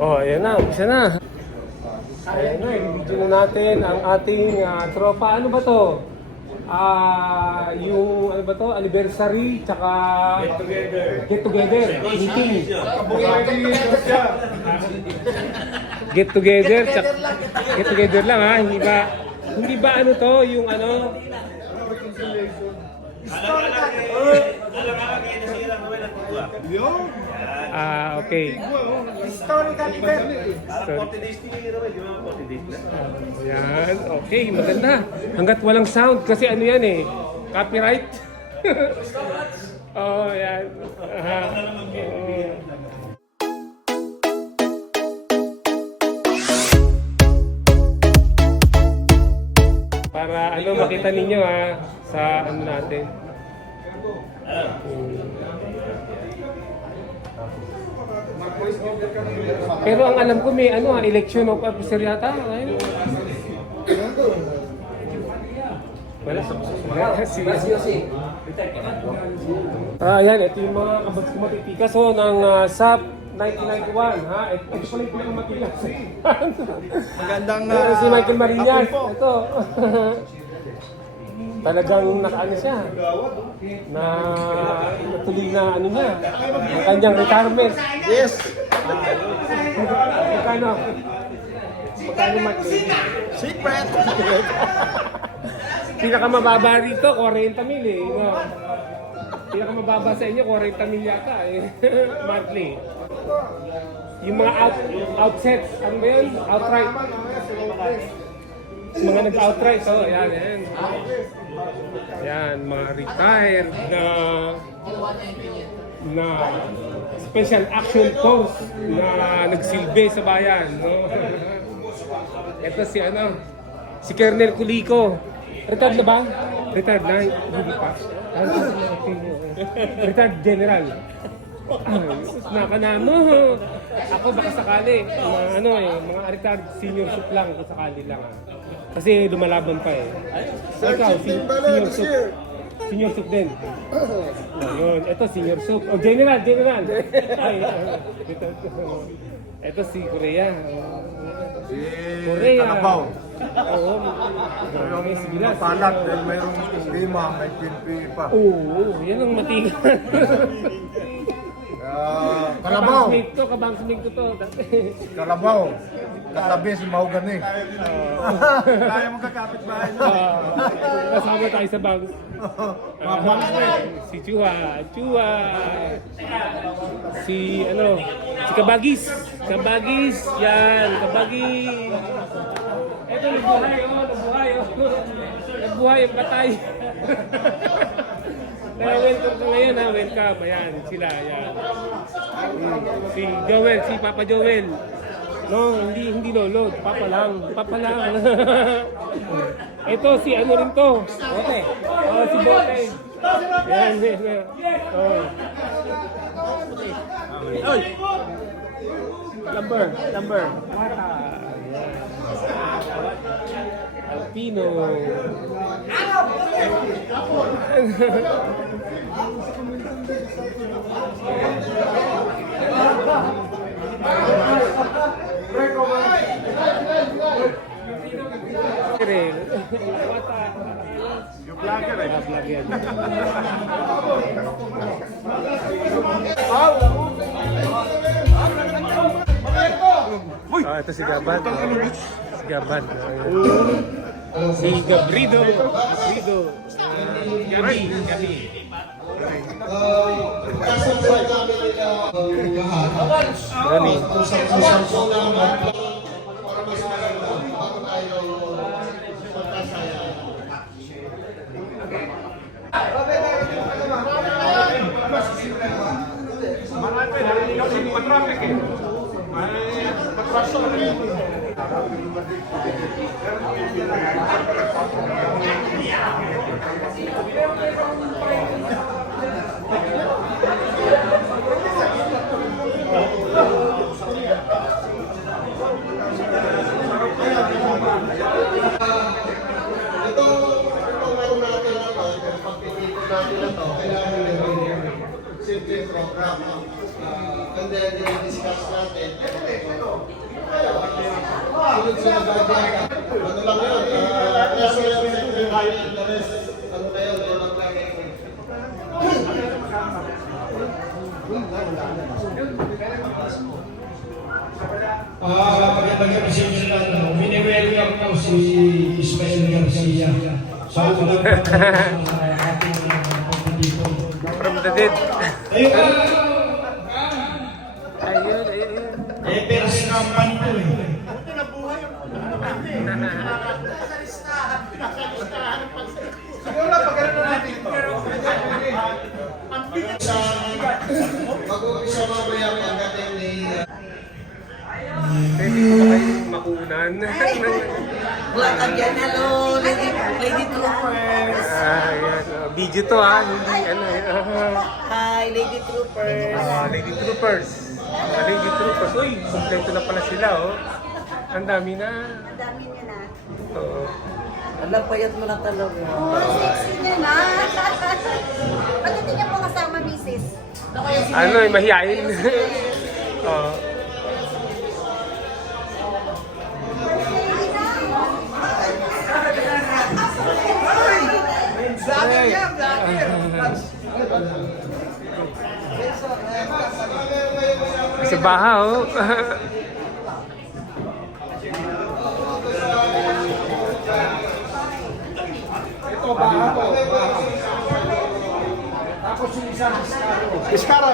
Oh, ayan na, isa na. Ayan na, i-video na natin ang ating tropa. Ano ba to? Yung ano ba to? Anniversary, tsaka get together, meeting. Get together lang ha, hindi ba ano to, yung ano? Okay. Historical event. 40 days ni Ramel, di ba? 40 days na. Yan, okay, maganda. Hanggat walang sound, kasi ano yan eh, copyright. Oh, yan. Para ano, makita ninyo ha, sa ano natin. Pero ang alam ko may ano, election of officer yata. Ayun. Wala. Ayan, ito yung mga kabags matitikas ng SAP 1991. Ha? Ito pala yung pinakamatigas. Magandang Si Michael Marinas. Ito. Talagang nakaano siya. Na natuloy na ano niya. Ang kanyang retirement. Yes. Magkano? Magkano Michael? Secret. Pinakamababa rito, 40 mil eh. No? Pinakamababa sa inyo, 40 mil yata eh. Monthly. Yung mga outsets, ano ba yun? Outright. Mga nag-outright, so yan, yan. Yan, mga retired na special action force na nagsilbi sa bayan. No? Ito si ano, si Colonel Culico. Retired na ba? Retired na? Hindi pa. Retired general. Nakanamo. Ako baka sakali. Mga ano eh, mga retired senior sup lang kung sakali lang. Kasi lumalaban pa eh. Ikaw, senior sup. Senior sup din. Ayun, ito senior sup. Oh, general. Ay, ito si Korea. Korea. Kalabaw. Oo. Yung mapalat dahil mayroong lima, may pinpi pa. Oo, yan ang matigas. Kalabaw. Kabangsmate ko to. Kalabaw. Katabi si Mahogany. Kaya mong kakapit bahay na. Kasama tayo sa bangs. Si Chua. Si ano, si Kabagis. Yan, Kabagis. Ito nabuhay. Nabuhay ang patay. Pero welcome ka ngayon ha, welcome. Ayan, sila, ayan. Si Joel, si Papa Joel. No, hindi lolo, Papa lang. Ito, si ano rin to. Bote. Oh, si Bote. Ayan. Oh. Oy! Lumber. Alpino. Yung vlogger eh. Ito si Gabad. Si Gabrido. Gabi. Rani. Program. And then, discuss natin. Pagkakasensya na, mini-welcome po si Ismael Garcia. Sa unang ating dito. From the dead. Ayun, Ayun. Epers Kampan po eh. Siguro pag ano na natin ito. Mag-umpisa mamaya pagdating ni... Pwede ko ba kayong makunan? Wala ka dyan, hello, lady troopers. Ayan. Video to ha. Hindi ano eh. Hi, lady troopers. Lady Troopers. Lady Troopers. Uy, kompleto na pala sila oh. Ang dami na. Ang dami niya na. Oo. Alam, payat mo na talaga. Oh, sexy niya na. Ba't hindi niya po kasama, misis? Ano eh, mahihain. Oo. Vlogger yan, vlogger. Sa baha oh. Ito, baha to. Tapos yung isa, Iskara.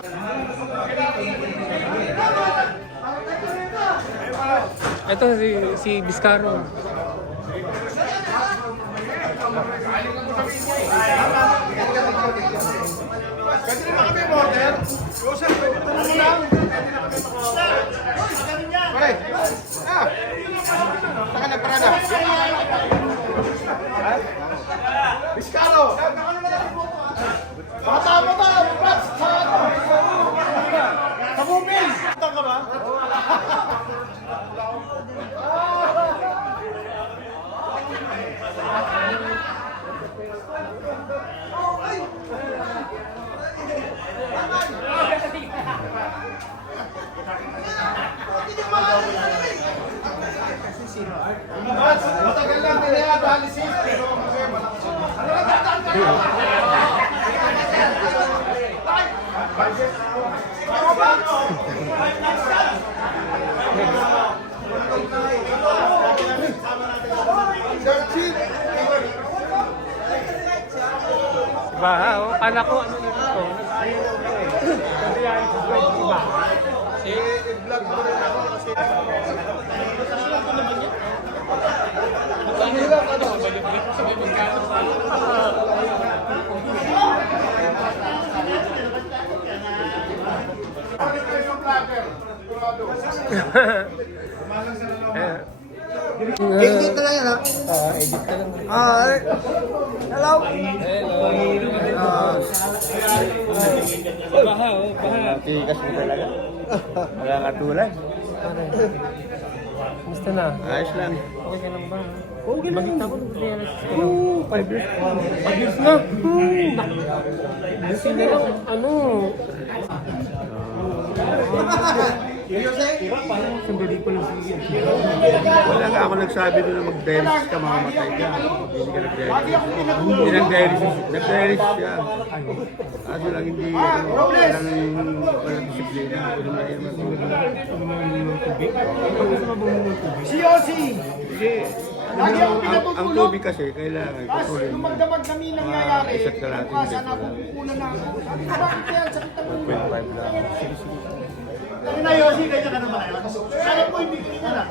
Ito si Biscaro. Pwede naman kami order. Joseph, pwede ito lang. Okay. Taka na, para na. Iskaro. Bata. Bats. Sa bumil. Ito ka ba? Matagal lang din yan, dialysis. Pero kasi malakas. Baha oh. Kala ko ano yun ito. Kasi yan, iba. I-vlog mo rin ako kasi... Edit na lang yan ha? Edit na lang. Hello? Baha oh. Baha. Tigas mo talaga. Wala katulad. Kumusta na? Ayos lang. Okay ka lang ba? Okay lang. Bagit ako. Oo, 5 years. 5 years na? Busi na lang. Ano? Sandali ko lang sige. Wala nga ako nagsabi doon na mag-dialysis ka, mamamatay ka. Hindi ka nag-dialysis. Hindi nag-dialysis. Nag-dialysis siya. Kaso lang hindi, walang disiplina. Si Yossi! Kasi, Lagi ako ang pinatutulog. tubig kasi, kailangan Tapos patuloy nung mo. magdamag kami nangyayari, Isa't kalating bukasan beses ako, lang. kukulan na ako. Sabi ko, bakit kaya ang sakit ng ulo? 0.5 lang. Ano na Yossi, ganyan ka naman ngayon? Alam ko, hindi ko na.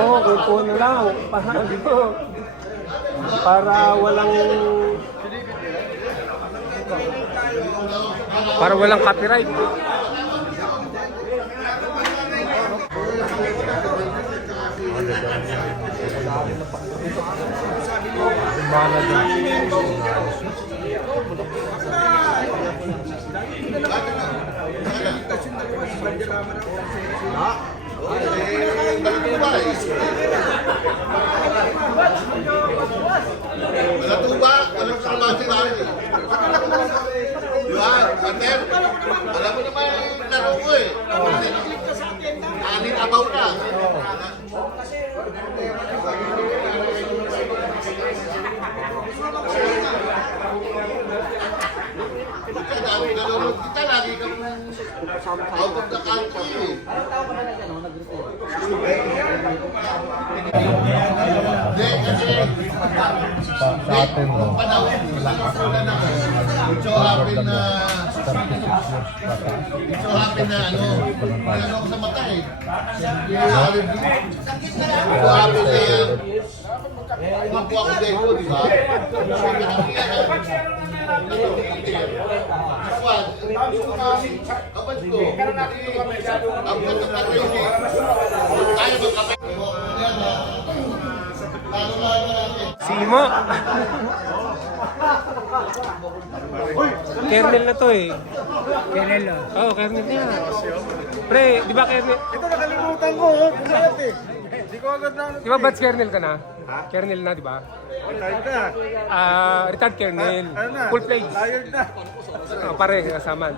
Oo, kupo na lang. Para walang copyright. Wala tuba, wala trabaho si Mari. Di ba? Ater, alam mo naman yung laro ko eh. Anin abaw na. Nalulog kita, lagi kang out of the country. Hindi, kasi Sa atin, no? panahon so happy na ano ako sa mata eh. So happy na makuha ko dito, di ba? Kapag ko, ang pagkakapay ko, tayo magkapay ko. Simo! Kernel na to eh. Kernel na? Oo, kernel niya. Pre, di ba kernel? Ito nakalimutan ko, oh. Kumayat eh. Hindi ko agad na. Di ba batch kernel ka na? Kernel na, di ba? Retired na. Retired kernel. Ano na? Full fledged. Tired na. Oh, pare, kasama.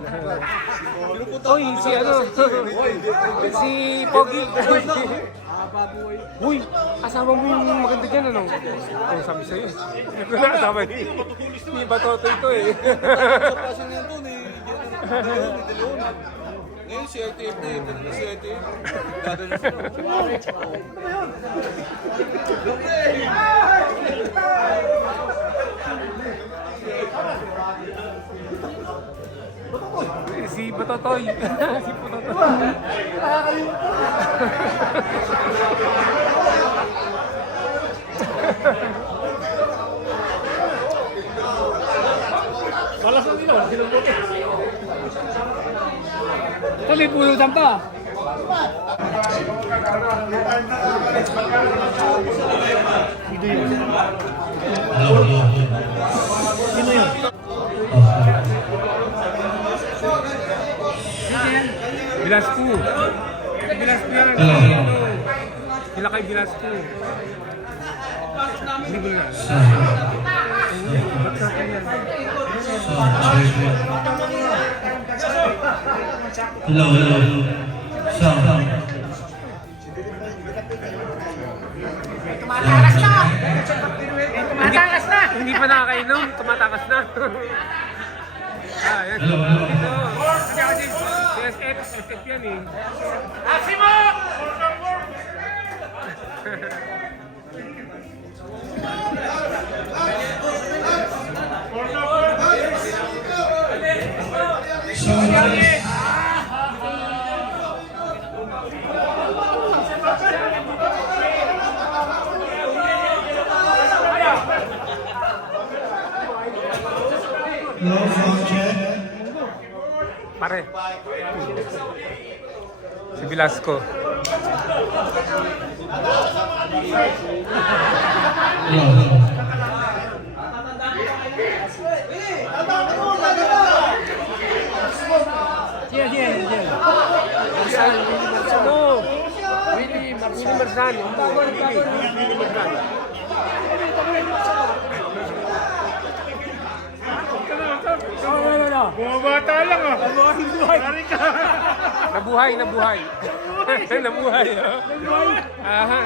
Oy, si ano? Si Pogi. Uy, asawa mo yung maganda dyan, ano? Oh, sabi sa'yo. Hindi ko na asawa niya. Hindi ba toto ito eh? Ngayon si RTF na yun, pero si RTF, gagawin Si Batotoy. Si Batotoy. Malas na nila, sinubuti. Ito may pulutan pa. Sino yun? Bilasco. Bilasco yan. Sila kay Bilasco. Hindi ko na. Ba't sa akin yan? Hello, hello. Sound. Tumatakas na! Tumatakas na! Hindi pa nakakainom, tumatakas na. Yan. Hello, hello. Kasi SF yan eh. Asimo! Hello, sound check. Pare. Si Velasco. Hello. No. Willie Marzan. Willie Marzan. Bumabata lang ah. Pari ka. Nabuhay. Nabuhay. Aha.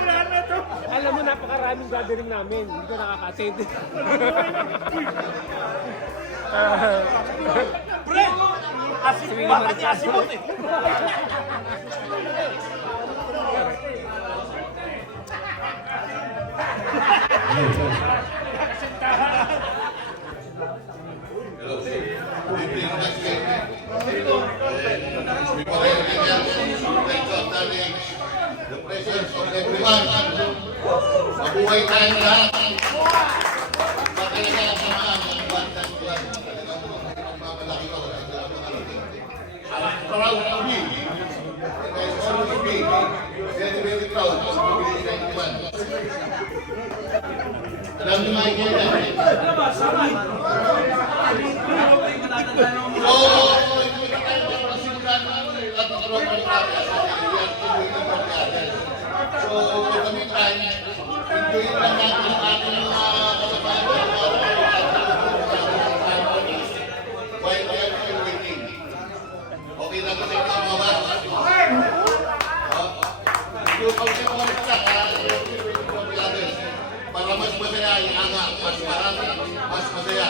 Alam mo, napakaraming gathering namin. Hindi ko nakaka-attend. Pre! Asin ba? Kasi asimot eh! The presence of everyone. Mabuhay tayong lahat. Patalaga ang samahan ng Bantan Club. Talagang mamalaki ko. I'm proud to be. And I always be very, very proud of Pilipinas 91. Alam niyo mga kailan. So, kami tayo, enjoy lang natin ang ating mga kasamahan while we are still waiting. Okay lang kasi ito mga bata. Yung pag-iwan ka, para mas masaya yung aga, mas marami, mas masaya.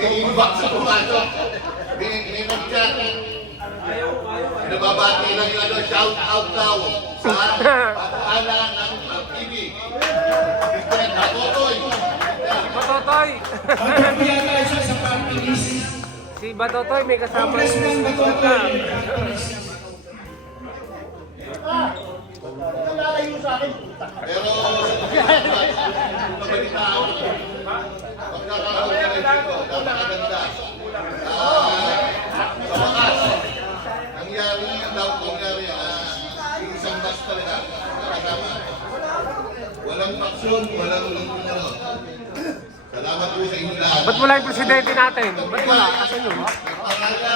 May imbak sa pumasok. May nag-chat. Nababati lang yung ano, shout out daw sa pataala ng TV. Mr. Batotoy. Batotoy! Pagkabi yata isa sa party list. Si Batotoy may kasama Congressman Batotoy. Pero mabalitaan ko. Pagkakaroon ka rin ito, napakaganda. Sa wakas, nangyari yung daw nangyari yung isang batch talaga. Nakasama. Walang paksyon, walang ano. Salamat po sa inyo lahat. Ba't wala yung presidente natin? Ba't wala? Asan yun? Nagpakala.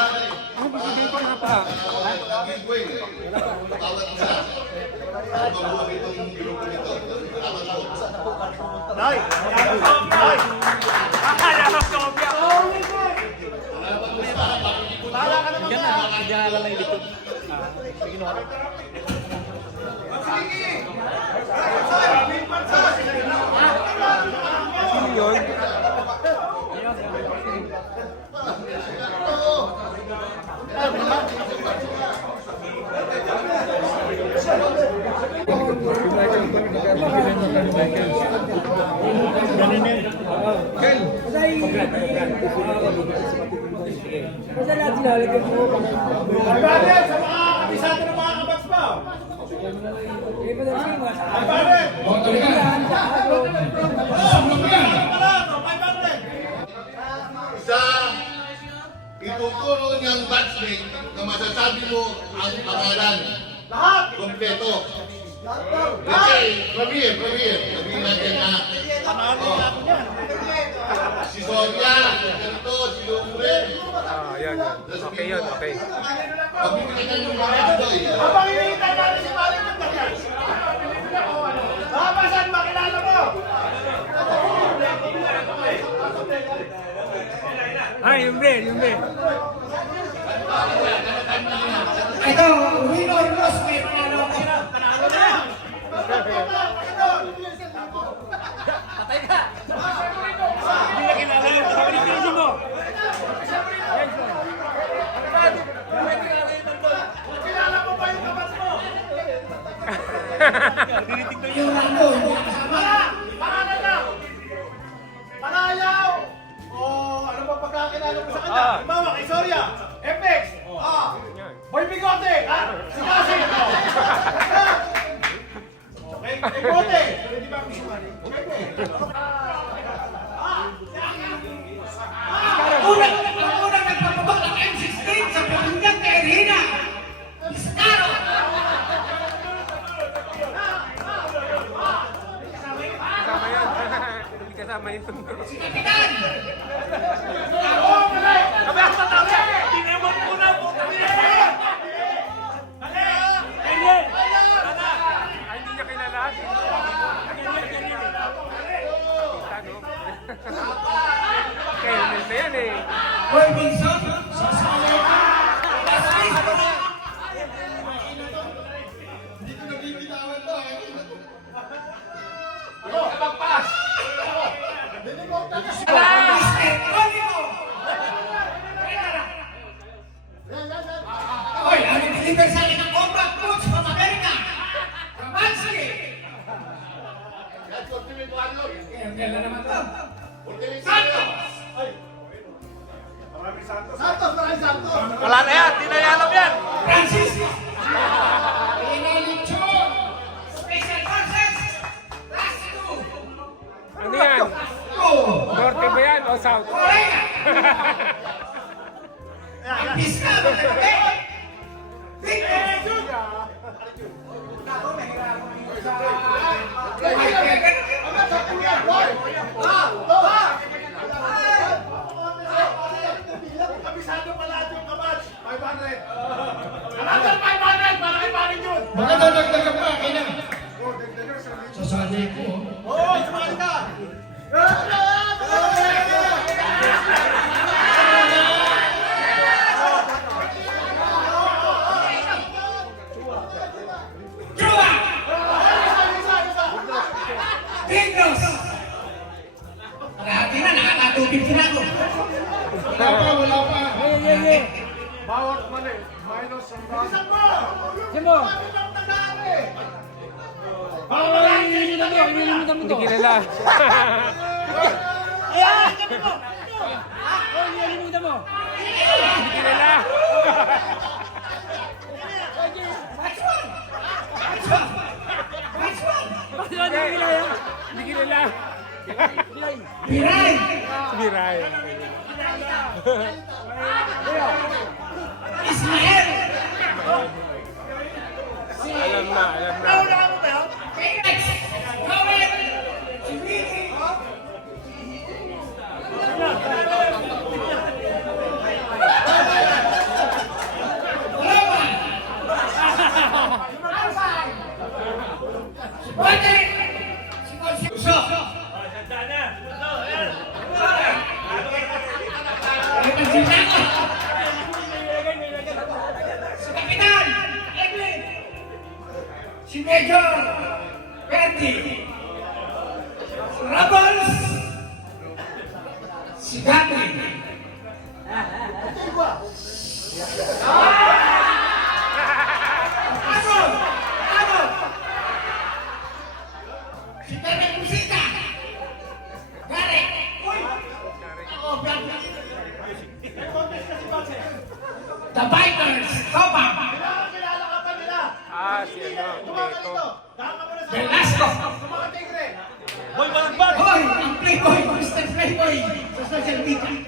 Ang presidente nga pa. Nag-giveaway. Bawat isa. Ang mabuhay itong grupo nito. Salamat po. Sino yun? Sa ituturo niyang batchmate na masasabi mo ang pangalan. Lahat! Kompleto. Kasi, Premier. Sabihin natin na. Si Sonia, ganito, si Lumbre. Yan. Okay yun, okay. Pabibigyan yung mga ito eh. Habang hinihintay natin si Maring Magdagyan. Saan makilala mo? Ay, yung Ben. Ito, win or loss, may panalo ko. Hindi na kilala yung pagkakalitin mo. Kilala mo ba yung kabas mo? Yung rando, hindi kasama. Pangalan lang! Panayaw! O ano ba pagkakilala mo sa kanya? Halimbawa kay Soria, FX, Boy Bigote, si Kasi. Okay, Bigote. Hindi ba ako sumali? Unang nagpapabak ng M16 sa Pamanggang kay Rina. Iskaro! Kasama yan. Hindi kasama yun. Si Kapitan! Sabi ako sa tao, tinimot ko na po. Daniel! Ay, hindi niya kilala. Okay, yun na yan eh. Roy Wilson, si Sayo. Oy, ang nag-deliver sa akin ng combat boots from America. Kamansky. Miguel na naman to. Santos! Santos, maraming Santos. Wala na yan, di na yan alam yan. Francisco! Lechon! Special Forces! Last two! Ano yan? Norte ba yan o South? Korea! Ang piskado na kami! Victor! Kabisado pala yung kabats. 500. Another 500 para kay Paring yun. Baka dadagdagan pa, kaya na. Sasali ko. Oo, sumali ka. Cuba! Pindros! Grabe na, nakakatupid ko na ako. Wala pa. Bawat mali, minus ang bawat. Hindi kilala. Hindi kilala. Hindi kilala. Piray! Biray. Ismael! Alam na, alam na. Felix! Noel! Chibiki! Roman! Patrick! Uso! Si Kapitan! Edwin! Si Major! Bertie! Rebels! Si Gandhi! Agol! Agol! Si Pepe Musita! Garek! Uy! Ako, Bertie! The Bikers! Topa! Kilala ka pa nila. Si ano, Tumakas ito. Dahil ka muna sa Velasco! mga tigre. Hoy, ang Playboy! Mr. Playboy! Sa social media!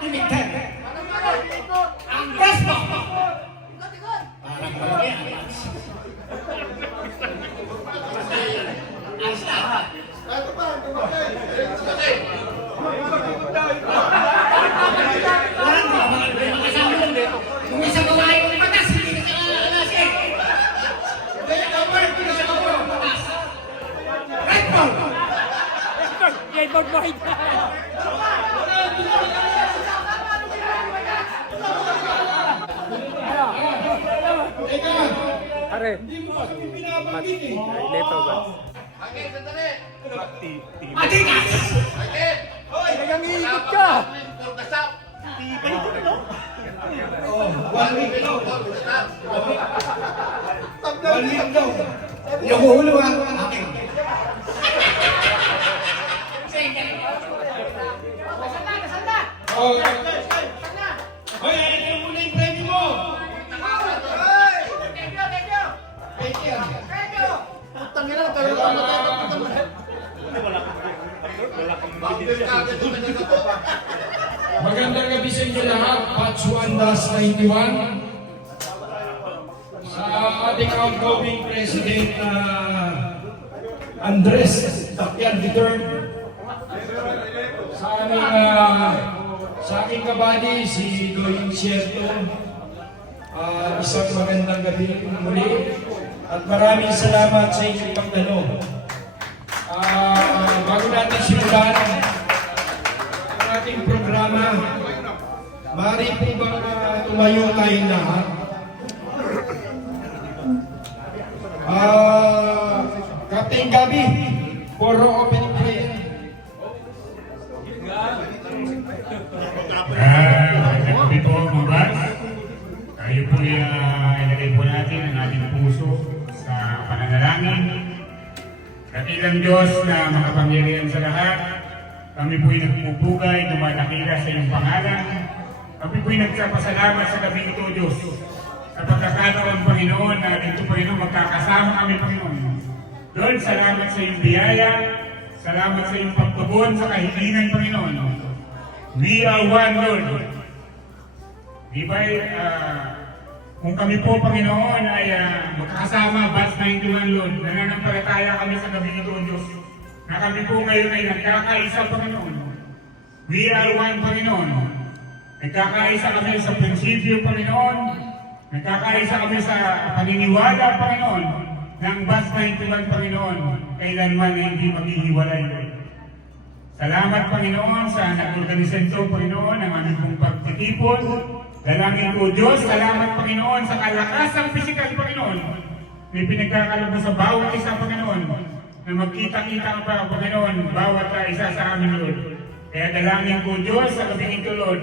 Tinigtan! Ang Crespo! Parang malaki ang match. Ayos na! Walang mga kasama nun. Kung isa gawain ko ng matas, hindi na siya alas eh. Kaya cover, hindi na siya cover ng matas. Red ball! Pare. Leto ba? Matikas! Nag-iikot ka! Yung ulo ha. Akin. Hoy, ayun yung muna yung premyo mo. Magandang gabi sa inyo lahat, Batch 1-91. Sa ating outgoing President Andres Takyal III. Sa aking kabady, si Doying Sierto. Isang magandang gabi muli. At maraming salamat sa inyong pagdalo. Bago natin simulan ang ating programa, maaari po bang tumayo tayong lahat? Captain Gabi, for opening prayer. Magandang gabi po mga Bats. Tayo po ilagay po natin ang ating puso sa pananalangin. Dakilang Diyos na makapangyarihan sa lahat, kami po'y nagpupugay, dumadakila sa iyong pangalan. Kami po'y nagpapasalamat sa gabi ito, Diyos. Sa pagkakataon, Panginoon, na dito, Panginoon, magkakasama kami, Panginoon. Lord, salamat sa iyong biyaya, salamat sa iyong pagtugon sa kahilingan, Panginoon. We are one, Lord. Di ba, kung kami po, Panginoon, ay magkakasama, Batch 91, Lord, nananampalataya kami sa gabi ito, Diyos, na kami po ngayon ay nagkakaisa, Panginoon. We are one, Panginoon. Nagkakaisa kami sa prinsipyo, Panginoon. Nagkakaisa kami sa paniniwala, Panginoon, ng Batch 91, Panginoon, kailanman na hindi maghihiwalay, Lord. Salamat, Panginoon, sa nag-organisa ito, Panginoon, ang aming pong pagtitipon. Dalangin ko, Diyos, salamat, Panginoon, sa kalakasang pisikal, Panginoon. May pinagkakalog mo sa bawat isa, Panginoon, na magkita-kita pa, Panginoon, bawat isa sa amin, Lord. Kaya dalangin ko, Diyos, sa gabing ito, Lord.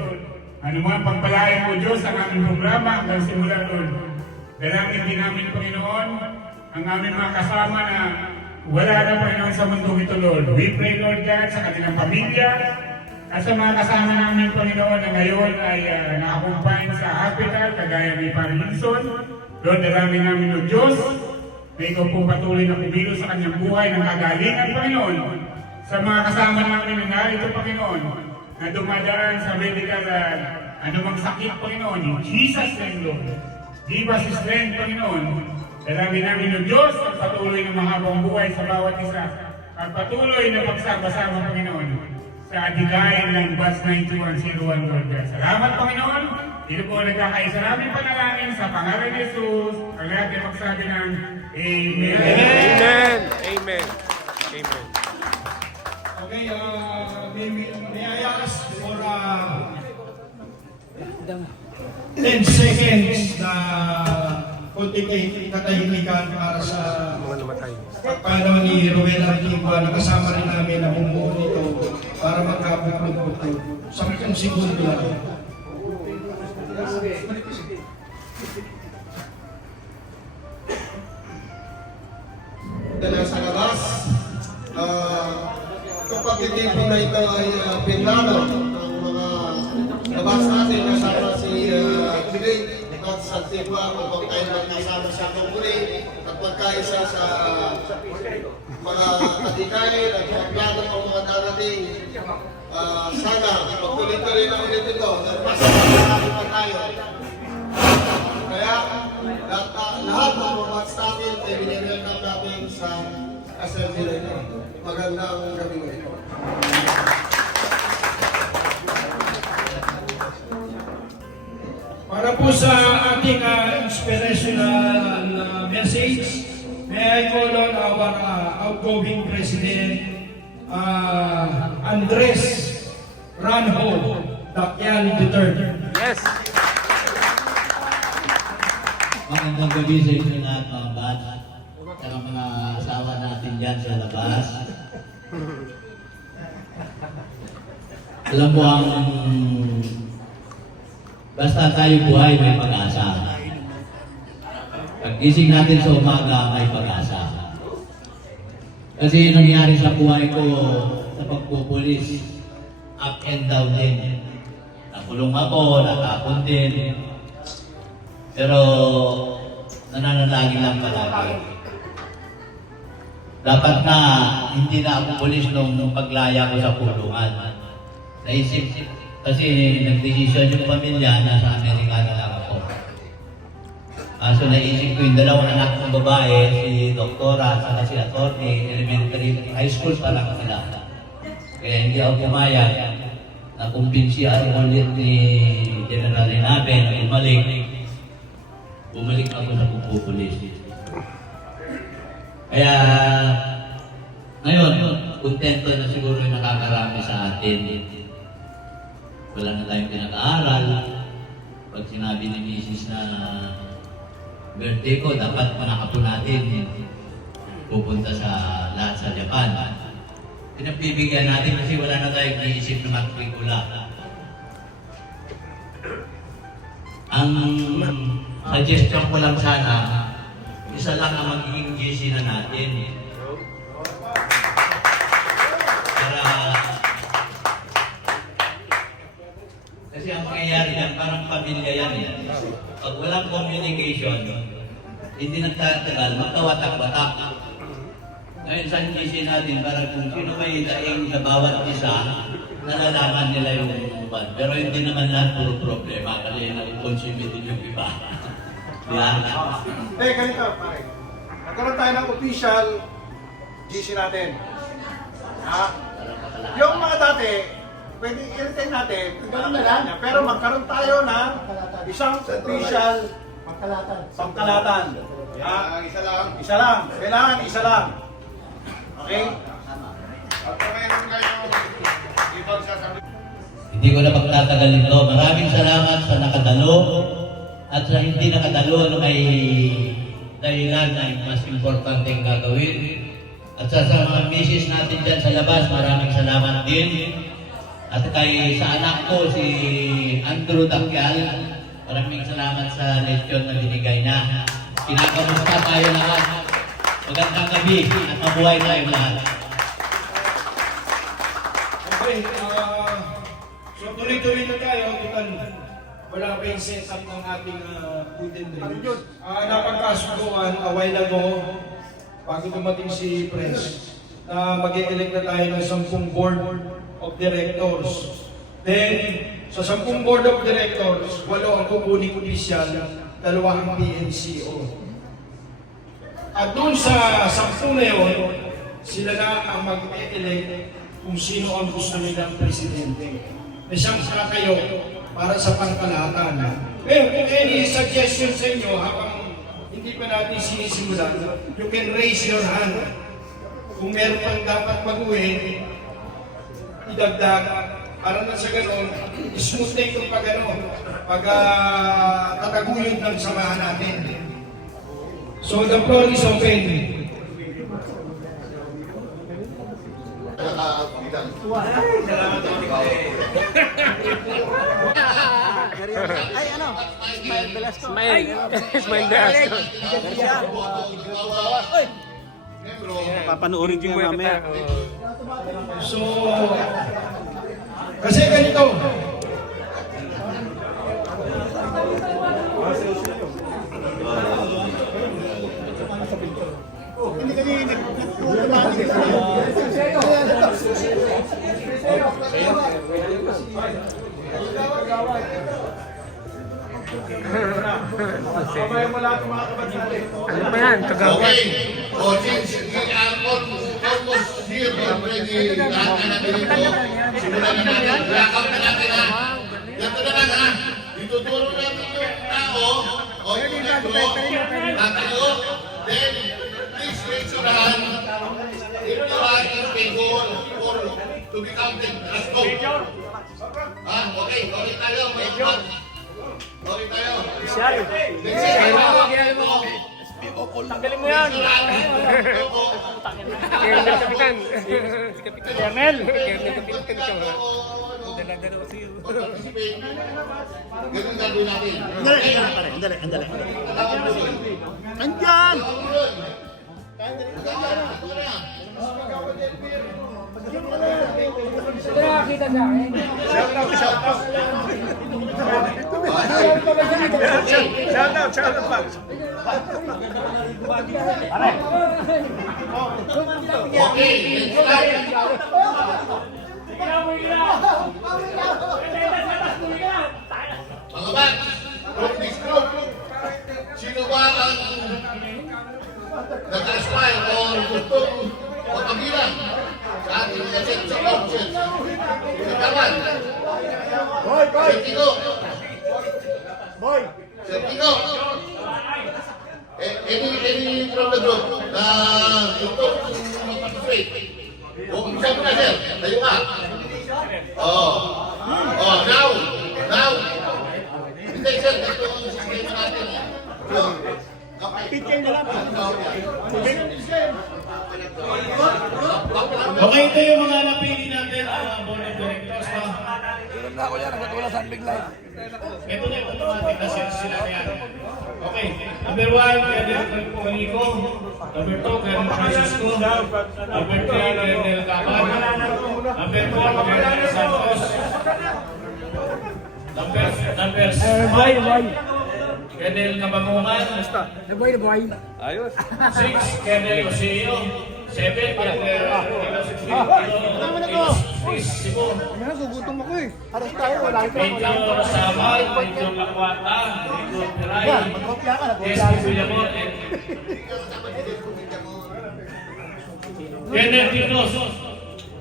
Ano mga pagpalain ko, Diyos, ang aming programa hanggang simula, Lord. Dalangin din namin, Panginoon, ang aming mga kasama na wala na, Panginoon, sa mundo ito, Lord. We pray, Lord God, sa kanilang pamilya, at sa mga kasama namin, Panginoon, na ngayon ay nakakumpain sa hospital, kagaya ni Parkinson. Lord, dalangin namin, Lord Diyos, na ikaw po patuloy na kumilos sa kanyang buhay ng kagalingan, Panginoon. Sa mga kasama namin na narito, Panginoon, na dumadaan sa medical anumang sakit, Panginoon, in Jesus' name, Lord. Give us strength, Panginoon. Dalangin namin, Lord Diyos, at patuloy na mahabang buhay sa bawat isa. At patuloy na pagsama-sama, Panginoon, sa adigayan ng Batch 9101, Lord God. Salamat, Panginoon. Dito po nagkakaisa namin panalangin sa pangalan ni Jesus. Ang lahat ay magsabi ng Amen. Amen. Amen. Amen. Okay, may I ask for 10 seconds na kunting katahimikan para sa Mga namatay. pagpanaw ni Rowena Tigua na kasama rin namin na bumuo nito para magkapupunto sa isang segundo lang. Dala sa labas, kapag hindi po na ito ay pinlano ng mga labas natin, kasama si Greg at Santigua, kapag tayo magkasama sa Kongre at magkaisa sa mga katikay at mga plano ng mga darating, sana pagtuloy-tuloy na ulit ito at masarap pa tayo. Kaya lahat ng mga batch natin ay binibigyan natin sa assembly na ito. Magandang gabi ulit. Para po sa ating inspirational message, may I call on our outgoing President, Andres Ranjo Dakyal Duterte. Yes. Magandang gabi sa inyo lahat, mga batch. At mga asawa natin dyan sa labas. Alam mo basta tayo buhay, may pag-asa. Pag-gising natin sa umaga, may pag-asa. Kasi nangyari sa buhay ko sa pagpupulis, up and down din. Nakulong ako, natapon din. Pero nananalangin lang palagi. Dapat na hindi na ako pulis nung paglaya ko sa kulungan. Naisip, kasi nagdesisyon yung pamilya na sa Amerika na lang ako. So naisip ko yung dalawang anak ng babae, si Doktora at si Atty. Elementary High School pa lang sila. Kaya hindi ako pumayag. Nakumbinsi ako ulit ni General Renabe na bumalik ako sa pagpupulis. Kaya ngayon, kontento na siguro yung nakakarami sa atin. Wala na tayong pinag-aaral. Pag sinabi ni Mrs. na birthday ko, dapat manakapo natin pupunta sa lahat sa Japan. Pinagbibigyan natin kasi wala na tayong iisip na matrikula. Ang suggestion ko lang sana, isa lang ang magiging GC na natin. parang pamilya yan eh. Pag walang communication, hindi nagtatagal, magkawatak-watak. Ngayon sa GC natin, parang kung sino may daing sa bawat isa, nalalaman nila yung upan. Pero hindi naman lahat puro problema kasi nag-consume din yung iba. Yan. Ganito, pare. Nagkaroon tayo ng official GC natin. Ha? Yung mga dati, pwede i-retain natin, ganun na lang. Pero magkaroon tayo ng isang official pangkalatan. Ha? Isa lang. Isa lang. Kailangan isa lang. Okay? At mayroon kayong ibang sasabihin. Hindi ko na pagtatagalin to. Maraming salamat sa nakadalo at sa hindi nakadalo na may dahilan na mas importante ang gagawin. At sa mga misis natin dyan sa labas, maraming salamat din. At kay sa anak ko, si Andrew Takyal, maraming salamat sa leksyon na binigay na. Kinakamusta tayo lahat. Magandang gabi at mabuhay tayong lahat. Okay, so tuloy-tuloy na tayo. Total, wala pa yung setup ng ating food and drinks. Napagkasukuan a while ago, bago dumating si Pres, na mag-elect na tayo ng 10 board of directors. Then, sa 10 board of directors, 8 ang kukuning opisyal, 2 ang PNCO. At doon sa 10 na yun, sila na ang mag-elect kung sino ang gusto nilang presidente. Na siyang kakayo para sa pangkalahatan. Pero kung any suggestion sa inyo habang hindi pa natin sinisimulan, you can raise your hand. Kung meron pang dapat baguhin, idagdag. Para na sa ganon, smooth na itong tataguyod ng samahan natin. So the floor is open. Smile Velasco. Papanoorin ko yan mamaya. So, kasi ganito. Ano pa yan? Kagawa. Okay. O, since we are almost here already, lahat na natin ito, simulan na natin, blackout na natin ha. Ganito na lang ha. Ituturo natin yung tao, o yung negro, tatayo, then please raise your hand if you are in favor or to be counted as vote. Ha? Okay, okay tayo, mga kapag. Okay tayo. Tanggalin mo yan! Kernel Kapitan! Si Kapitan Kernel! Kernel Kapitan ikaw ha! Dala-dala ko sa'yo. Ganun gagawin natin. Andali. Andyan! Okay, let's start. Mga bats, from this group, sino ba ang nag-aspire o gustong mapagilan sa ating essential options? Nagkaman? Sir Tino? Sir Tino? Any from the group na gustong mag-participate? Umpisa mo na, sir. Tayo ka. Now. Hindi, sir. Ito ang sistema natin. Picture na lang. Okay, ito yung mga napili natin board of directors. Ito na yung automatic na sila yan. Okay, number 1, Colonel Juanico. Number 2, Colonel Francisco. Number 3, Colonel Gaman. Number 4, Colonel Santos. Number 5, Number 6, Colonel Kabangungan. Ayos. 6, Colonel Oseo. 7, Colonel Cebu. Nagugutom ako eh. Haros tayo, wala ito. Major Samal, Major Lakwata, Major Piray, SP Villamor, and Colonel Tinos.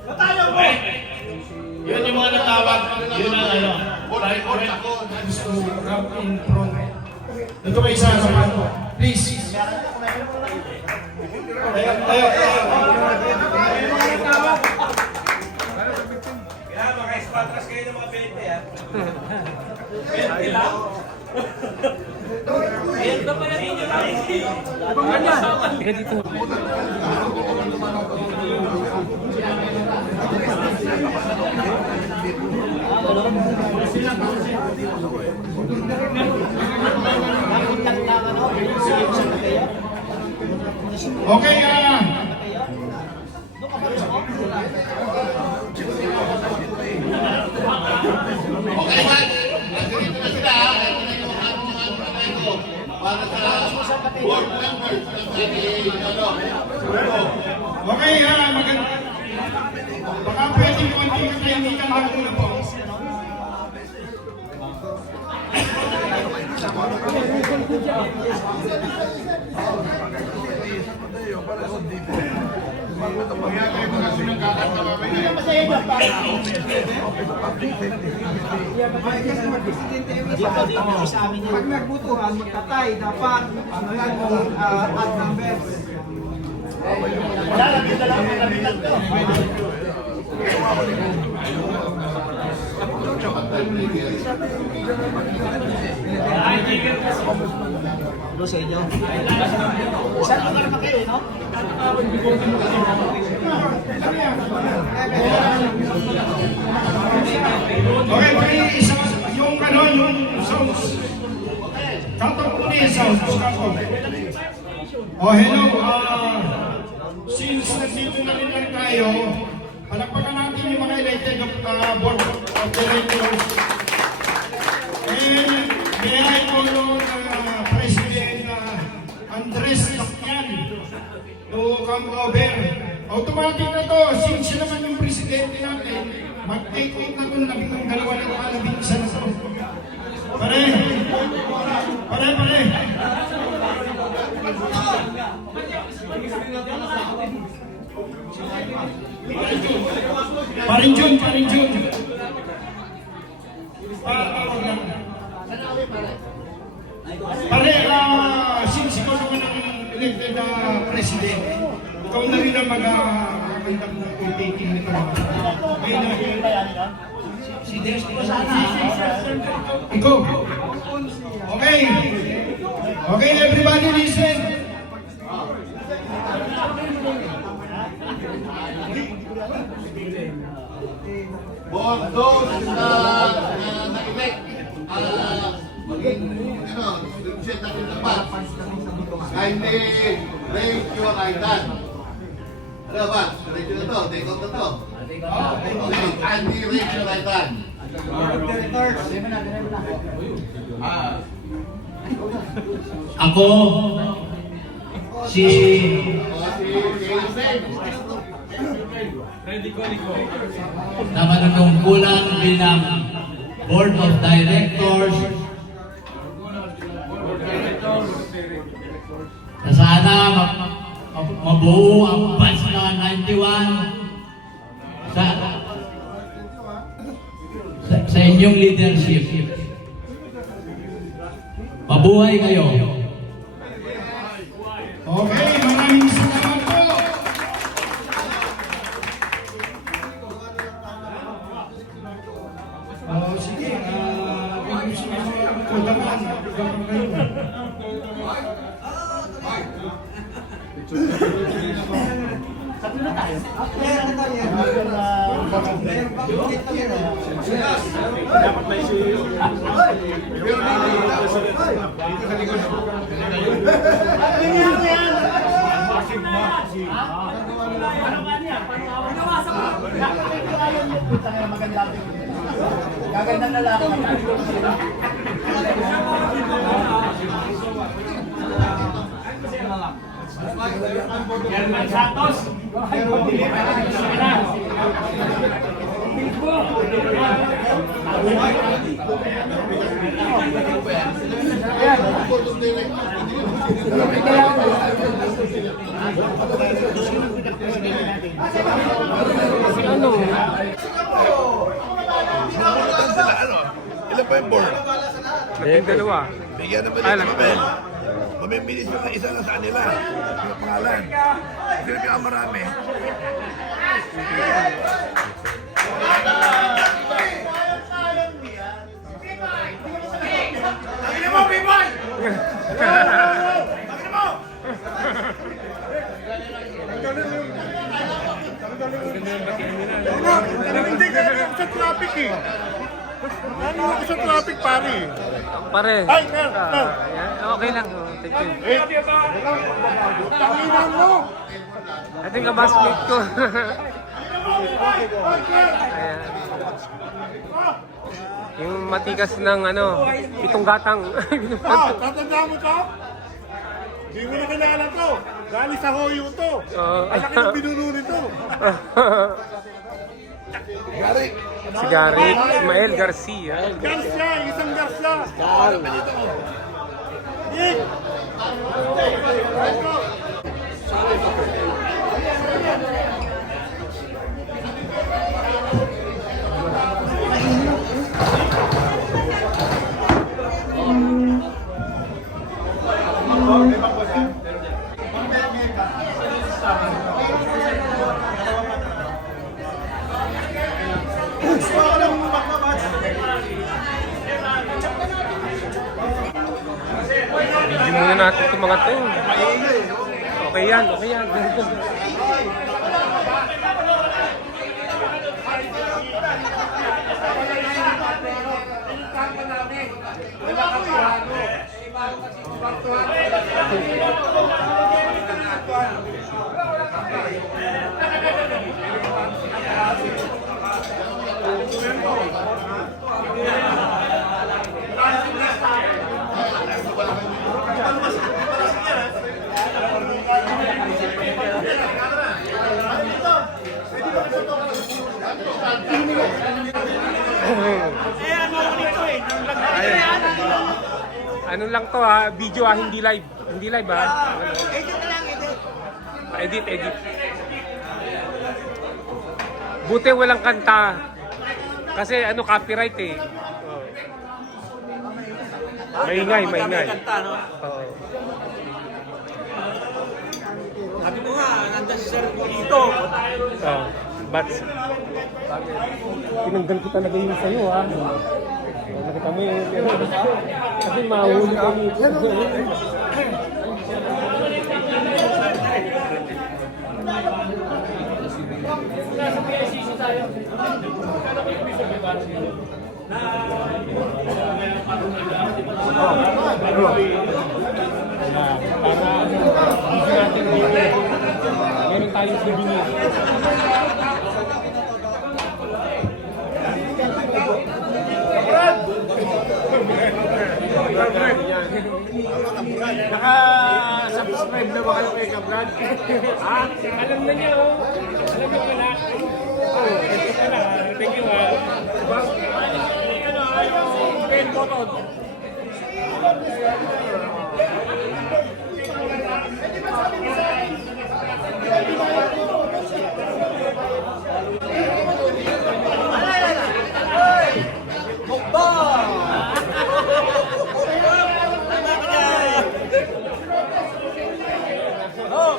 Okay? Yun yung mga natawag. Yun ang ano. Right, gusto come in front. Ito kayo sa kapan ko. Please. Tayo. Kaya maka-espatras kayo ng mga 20 ha. 20 lang? Teka dito. Okay, Okay, man. Nandito na sila. Ito na yung ano para sa board members ng ating okay, maganda. Baka pwedeng konting katahimikan lang muna po. Pag nagbutuhan, magtatay, dapat ano yan, odd numbers. Ano sa inyo? Saan ka naman kayo, no? Okay, isa yung ano, yung sounds. Katong po niya sounds, katong. Oh, hello, since nandito na rin lang tayo, palakpakan natin yung mga elected board of directors. And may I call on President Andres Lacyan to come over. Automatic na to, since siya naman yung presidente natin, mag-take out na to, labing dalawa na to, labing isa na to. Pare! Parin Jun. Pare, since ikaw naman ang elected na president, ikaw na rin ang mag-conduct ng taking nito. Si Des, di ba sana? Ikaw. Okay, everybody listen. for those na na-elect, maging, represent natin na pa. Kindly raise your right hand. Ano ba? Raise na to, take off na to. Okay, kindly raise your right hand. Ako, si na manunungkulan bilang Board of Directors na sana mabuo ang batch na 91 sa inyong leadership. Mabuhay kayo. Okay, maraming salamat po. Sige, kung gusto nyo ako daman, dapat kayo. German Santos. Ilan pa yung board? Yung dalawa. Bigyan naman yung papel. Mamimilis na isa na sa kanila. Yung pangalan. Hindi ka marami. Hindi ka sa traffic eh. Ano ako sa traffic, pare? Pare. Ay, yan. Okay lang. Thank you. Tanginan mo! Ito yung kabasmate ko. Ayan. Yung matikas ng ano, pitong gatang. Tatandaan mo to? Hindi mo na kilala to. Galing sa Hoyo to. Ang laki ng binuno nito. Si Gary Ismael Garcia. Garcia, isang Garcia. Nick! Hindi muna natin itong mga to. Okay yan, okay yan. Ano lang to ha, video ha, hindi live. Hindi live ha. Edit na lang, edit. Edit, edit. Buti walang kanta. Kasi ano, copyright eh. Maingay, maingay. Oo. Sabi ko nga, nandiyan si Sir dito. Oh, bats. Tinanggal ko talaga yun sa'yo ha. Nakita mo yung kasi mahuli kami. Meron tayong souvenir. Naka-subscribe na ba kayo kay Kabrad? Ha? Alam na niya oh. Alam niya pala. Thank you ha. Ben Botod.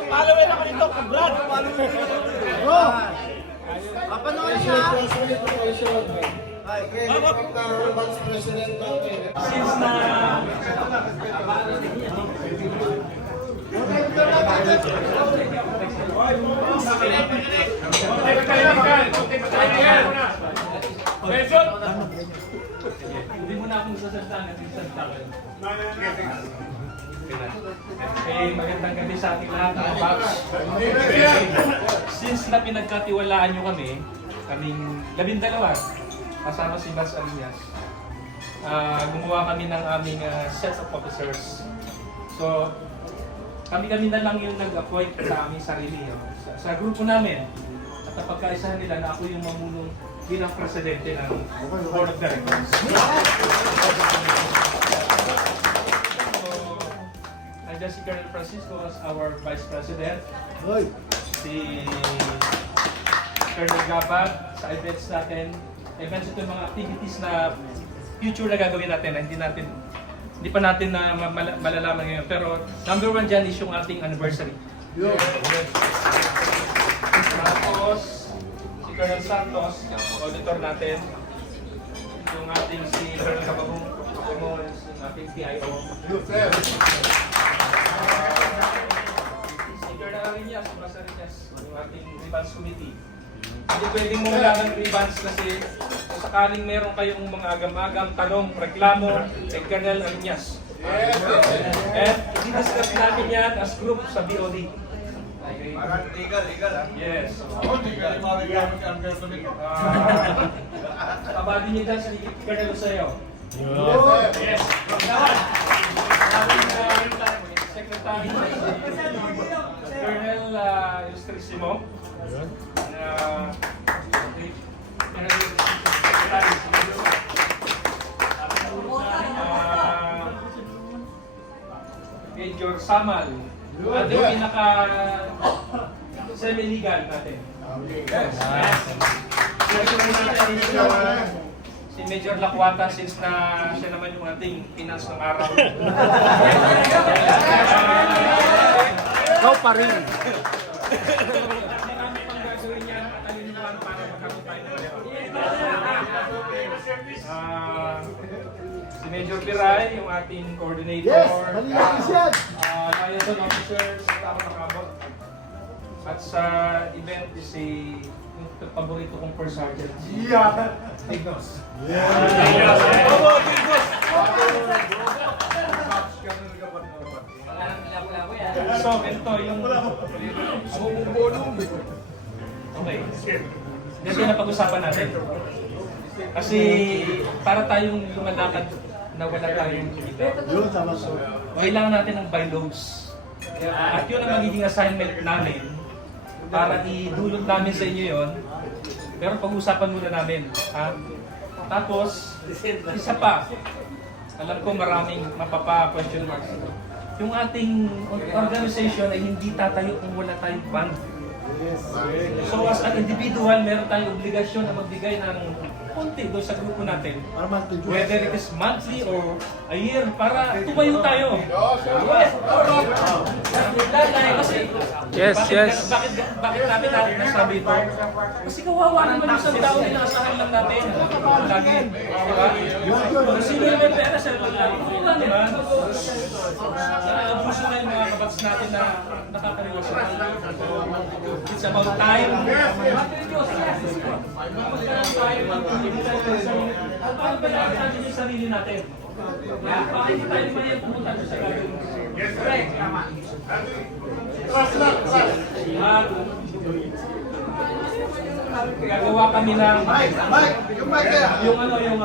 Followin ako nito, Brad. Papanood siya! Ay, kaya Vice President natin. Since na... Hindi mo na akong sasaltaan at sasaltaan. Eh, magandang gabi sa ating lahat, mga Paps. Since na pinagkatiwalaan nyo kami, kaming 12, kasama si Bas Alinas. Gumawa kami ng aming set of officers. So, kami-kami na lang yung nag-appoint sa aming sarili. Sa grupo namin, at napagkaisahan nila na ako yung mamulong bilang presidente ng Board of Directors. So, nandiyan si Colonel Francisco as our Vice President. Si Colonel Gabag sa events natin. Events ito yung mga activities na future na gagawin natin na hindi pa natin na malalaman ngayon. Pero number one dyan is yung ating anniversary. Tapos, si Colonel Santos, auditor natin. Yung ating si Colonel Cababong, yung ating PIO. Si Colonel Ariñas, si Bas Ariñas, yung ating Grievance Committee. Hindi pwedeng mo wala ng grievance kasi kung sakaling meron kayong mga agam-agam, tanong, reklamo, kay Colonel Ariñas. And i-discuss namin yan as group sa BOD. Okay. Legal ha? Yes. Kabali niyo dyan si Colonel Luceo. Yes. Secretary Colonel Ilustrisimo. Major Samal. At yung pinaka semi-legal natin. Yes. Si Major Lacuata since na siya naman yung ating finance ng araw. Ikaw pa rin. Marami pang gagawin niya at taliniwan para magkaroon tayo ng si Major Piray, yung ating coordinator. Liaison officers, tama nakabot. At sa event is yung paborito kong first sergeant. Tignos. So, ito yung... Okay. Ito yung napag-usapan natin. Kasi para tayong lumalakad na wala tayong kita. Kailangan natin ng bylaws. At yun ang magiging assignment namin para idulot namin sa inyo yon. Pero pag-usapan muna namin. Ha? Tapos, isa pa. Alam ko maraming mapapa-question marks. Yung ating organization ay hindi tatayo kung wala tayong fund. So as an individual, meron tayong obligasyon na magbigay ng konti doon sa grupo natin. Whether it is monthly or a year, para tumayo tayo. Kasi, bakit natin nasabi ito? Kasi kawawa naman yung isang tao, inaasahan lang natin. Lagi. Diba? Sino naman pera sa lagi? Wala naman. Naabuso na yung mga kabats natin na nakakariwas. It's about time. Paano ba natin yung sarili natin? Bakit hindi tayo naman pumunta sa gagawin? Yes, correct. Gagawa kami ng yung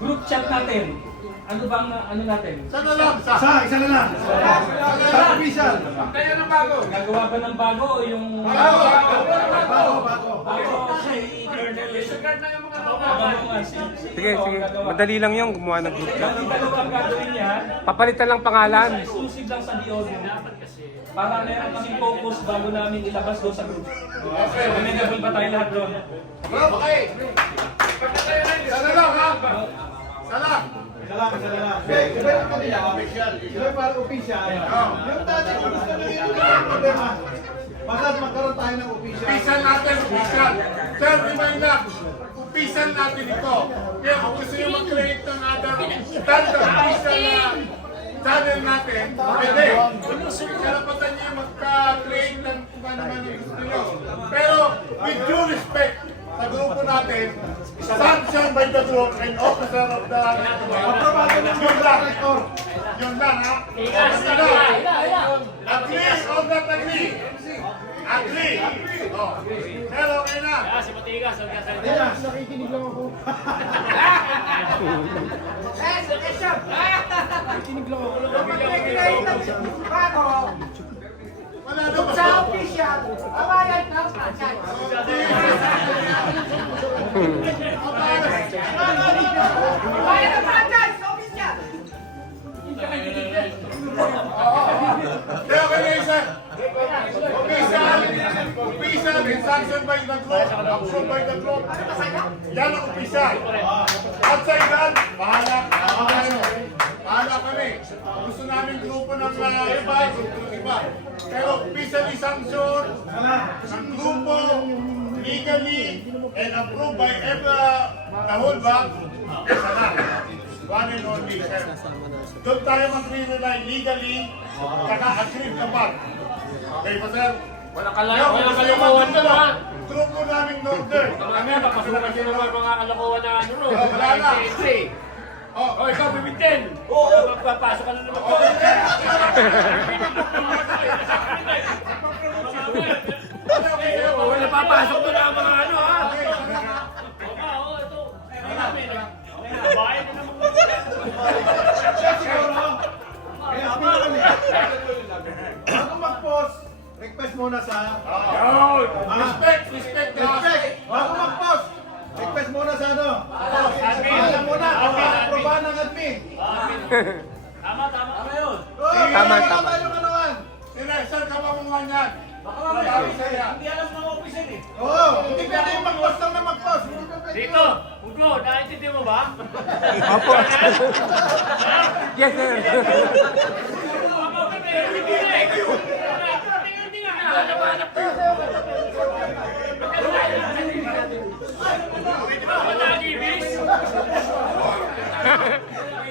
group chat natin. Ano bang ano natin? Isa na lang. Sa official. Kaya ng bago. Gagawa ba ng bago o yung... Bago. Si Colonel. Sige. Madali lang yung gumawa ng group chat. Yung dalawang gagawin niya, Papalitan lang pangalan. exclusive lang sa BOD. Para meron kaming focus bago namin ilabas doon sa group. So, amenable ba tayo lahat doon? Okay. Isa na lang ha. Isa lang. Iba kanila, official. Iba para official. Yung dati kung gusto na yun yung problema. Bakit magkaroon tayo ng official? Official natin, official. Sir, remind lang, official natin ito. Kaya kung gusto nyo mag-create ng other standard official na channel natin, pwede. Karapatan nyo magka-create ng kung ano man yung gusto nyo. Pero with due respect sa grupo natin, sanctioned by the group and officer of the... Yun lang ha? At Agree or not agree? Agree. Oh. Pero okay na. Nakikinig lang ako. Nakikinig lang ako. Wala na ba? Sa official, kawayan ng franchise. Kawayan ng franchise, official. Pero kaya isa. Official instruction by the group, approved by the group. Yan ang official. Outside that, bahala. Bahala kami. Gusto namin grupo ng iba, grupo ng iba. Pero officially sanctioned ng grupo, legally, and approved by the whole bank, isa lang. One and only, sir. Doon tayo mag-rely legally, saka agreed na bank. Okay ba, sir? Walang kalokohan na ha. Grupo namin Northern. Kami, papasukan nyo naman mga kalokohan na ano ro. Wala na. Oh, ikaw bibitin. Magpapasok ka na naman. Wala papasok doon ang mga ano ha. Oo, ito. Bahay na naman. Bago mag-post, request muna sa... Respect. Bago mag-post, request muna sa ano? Alam muna, aprobahan ng admin. Tama yun. Tama yung anuan. Sir, kapamungan yan. Hindi alam ng officer eh. Oo, hindi pwede yung mag-post lang na mag-post. Dito, Ugo, naiintindihan mo ba? Opo. Yes, sir.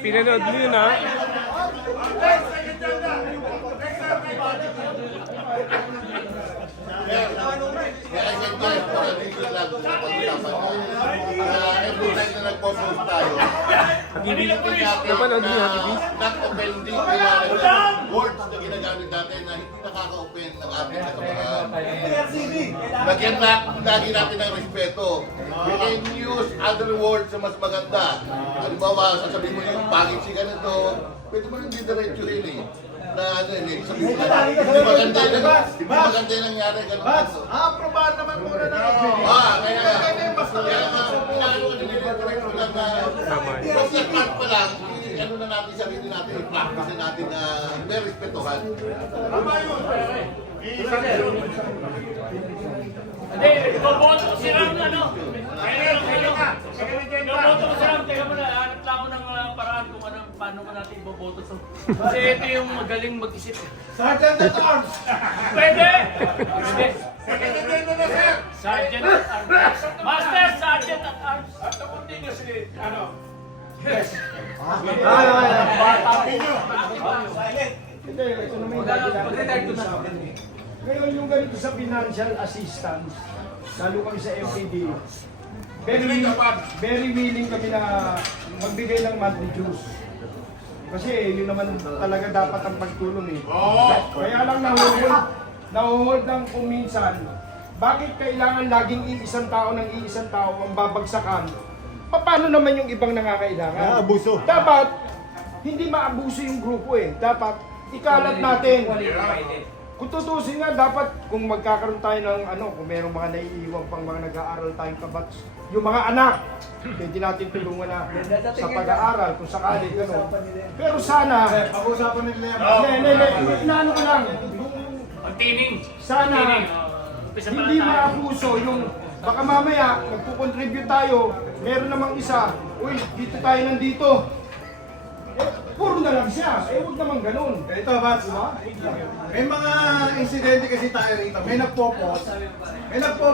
Pinanood mo yun, ha? Every time na nagpo-post tayo, Napanood mo yung Happy Beast? not offending kaya words na ginagamit natin na hindi nakaka-offend ng ating kasabahan. Lagyan lagi natin ng respeto. We can use other words na mas maganda. Halimbawa, sasabihin mo yung pangit si ganito, pwede mo yung didiretsuhin eh. Na ano yun, sabihin mo, hindi maganda yung nangyari, ganun. Aprobahan naman muna ng admin. Kaya basta part pa lang, ano na natin sarili natin, i-practice na natin na may respetuhan. Tama yun. Hindi, boboto ko si Ram na ano. Boboto ko si Ram, teka mo na, hanap lang ako ng paraan kung ano, paano mo natin iboboto to. Kasi ito yung magaling mag-isip. Sergeant at Arms. Pwede! Pwede. Secretary na sir! Sergeant at Arms. Master Sergeant at Arms. At the continuously, ano? Ngayon yung ganito sa financial assistance, lalo kami sa FPD, very willing kami na magbigay ng monthly dues. Kasi yun naman talaga dapat ang pagtulong eh. Kaya lang nahuhold ng kung minsan, bakit kailangan laging iisang tao ng iisang tao ang babagsakan? Paano naman yung ibang nangangailangan? Abuso. Dapat, hindi maabuso yung grupo eh. Dapat, ikalat natin. Kung tutusin nga, dapat kung magkakaroon tayo ng ano, kung mayroong mga naiiwang pang mga nag-aaral tayong kabats, yung mga anak, pwede natin tulungan na sa pag-aaral kung sakali, gano'n. Pero sana, Pag-usapan nila yan. inaano ko lang, Ang tining. sana, hindi maabuso yung, baka mamaya, magpukontribute tayo, meron namang isa, uy, dito tayo nandito. Puro na lang siya, huwag naman ganun. Ito, Bats, may mga insidente kasi tayo rito. May nagpo-post,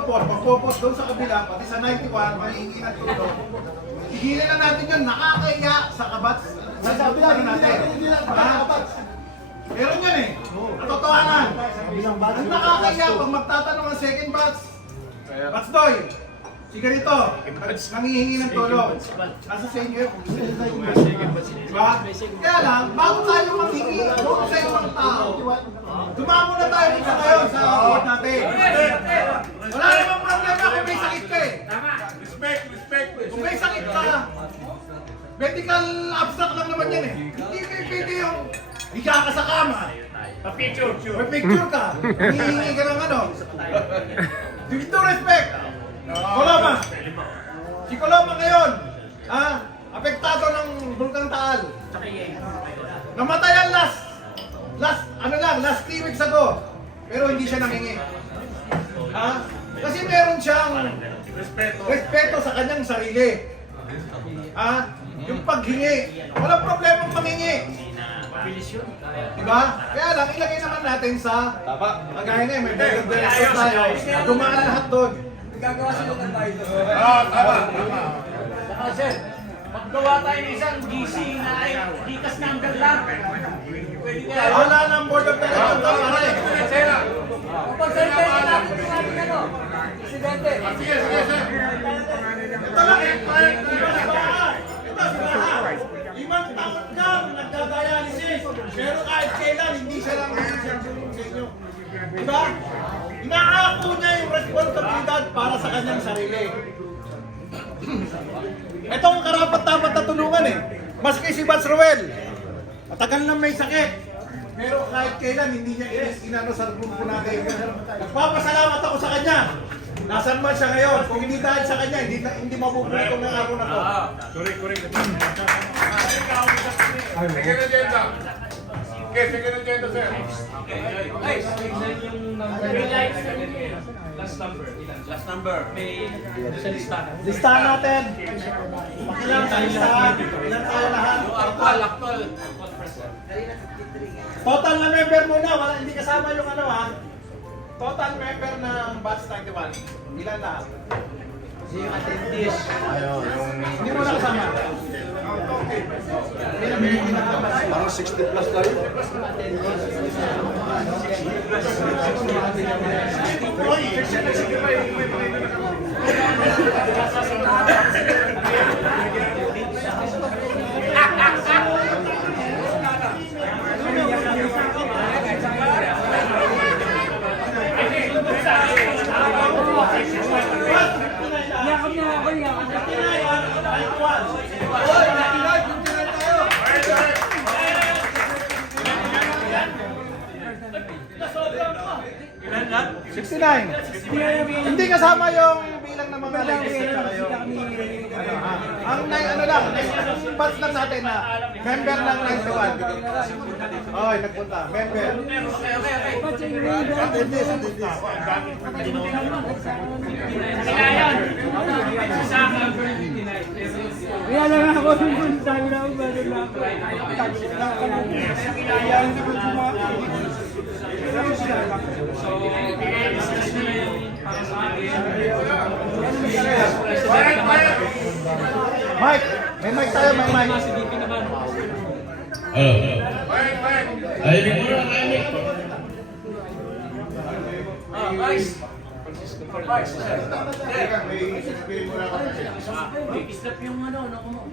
magpo-post doon sa kabila, pati sa 91, mahihingi ng tulong. Higilin na natin yun, nakakaya sa kabats. Sasabi natin, meron yan eh. Katotohanan. Ang nakakaya pag magtatanong ng second batch. Batch Doy, sigarito, nangihingi ng tulong. Nasa sa inyo yun. Diba? Kaya lang, bago tayo manghingi, doon sa ibang tao, Dumamo na tayo dito ngayon sa board natin. Wala namang problema kung may sakit ka eh. Respect. Kung may sakit ka, medical abstract lang naman yan eh. Hindi kayo pwede yung higa ka sa kama. May picture ka. Hihingi ka ng ano. With due respect. Coloma. Si Coloma ngayon, apektado ng Bulkang Taal. Namatay ang last 3 weeks ago. Pero hindi siya nangingi. Kasi meron siyang respeto sa kanyang sarili. Yung paghingi, walang problema mangingi. Diba? Kaya lang, ilagay naman natin sa kagaya ngayon, may board of directors tayo. Dumaan lahat doon. Gagawa sila ng bailo. Tama. Sir, maggawa tayo ng isang GC na ay gikas number lang. Pwede kaya. Wala ng board of directors doon. Sir, pag-sente na natin yung ating ano, presidente. Sige, sir. Ito lang eh. Ito si Baha. 5 taon kang nagdadialysis. Pero kahit kailan, hindi siya lang nagsisilong sa inyo. Diba? Inaako niya yung responsibilidad para sa kanyang sarili. Ito ang karapat-dapat na tulungan eh. Maski si Bats Ruel, matagal na may sakit. Pero kahit kailan, hindi niya inano sa grupo natin. Nagpapasalamat ako sa kanya. Nasaan man siya ngayon? Kung hindi dahil sa kanya, hindi mabubuhay itong araw na to. Second agenda. Okay, second agenda, sir. Last number. May sa listahan. Listahan natin. Pakilang sa listahan. Ilan tayo lahat? Actual. Total na member muna. Wala, hindi kasama yung ano ha. Total member ng batch 91. Ilan lahat? Yung attendees. Hindi mo na kasama. Parang 60 plus tayo. Ilan lahat? 69. Hindi kasama yung bilang ng mga legislative na kayo. Ang ano lang, batch lang natin na member ng 91. Oy, nagpunta. Member. Attendees. Kaya lang ako yung sabi na ako, meron na ako. Mike, may mic tayo, may mic. Ay, di mo na kami. Vice. Stop yung ano mo.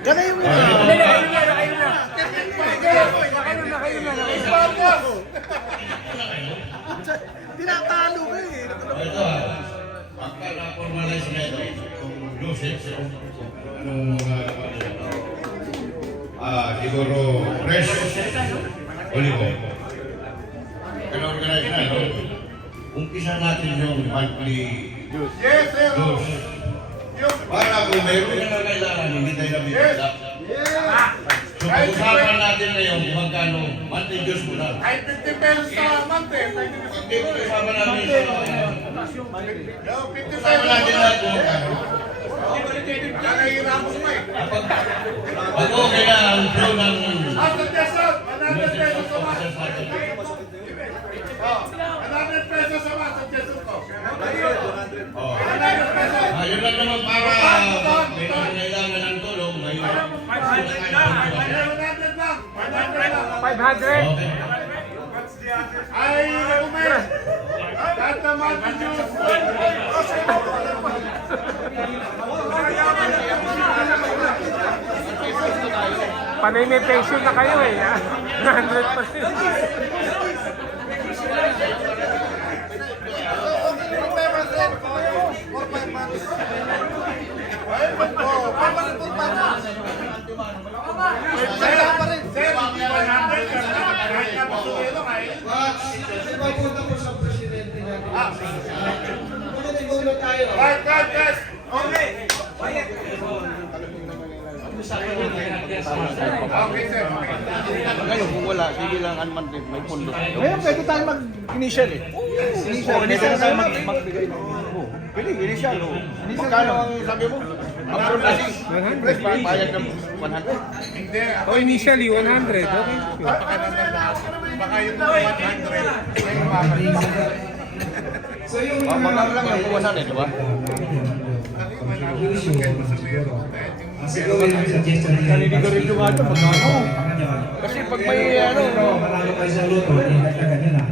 Gana yung tinatalo ka eh. Ito pagka-formalize na ito, kung Joseph, siguro Precious Olivo. Kaya-organize na, no? Umpisa natin yung monthly Yes, sir. dues. Para kung mayroon na kailangan, hindi tayo nabibigla. So, pag-usapan natin ngayon kung magkano monthly dues mo lang. Ay, 50 pesos sa month eh. Hindi, pag-usapan natin Usapan natin lahat kung magkano. Nakahirapos mo eh. Pag okay na ang flow ng... Suggestion, 100 pesos sa month. 100 pesos sa month, suggestion ko. Oh. Yun lang naman para may nangailangan ng tulong. Ngayon, 500 lang. 500. okay. Ay, Umer! Kahit naman yung... Panay may pension na kayo eh. 100%. Kasi mapunta po sa presidente natin. Muna tayo. Ngayon, kung wala, sige lang unman din, may pondo. Ngayon, pwede tayo mag-initial eh. Initial na tayo magbigay. Pili, initial. Magkano ang sabi mo? Upload kasi. 100. Bayad ng 100. Oh, initially 100. Okay. Baka yung 100. So yung Magkano lang yung kuwasan eh, di ba? siguro yung suggestion nila. Hindi ko rin dumato, magkano? Kasi pag may ano, Manalo kayo sa luto, inagdagan nyo na.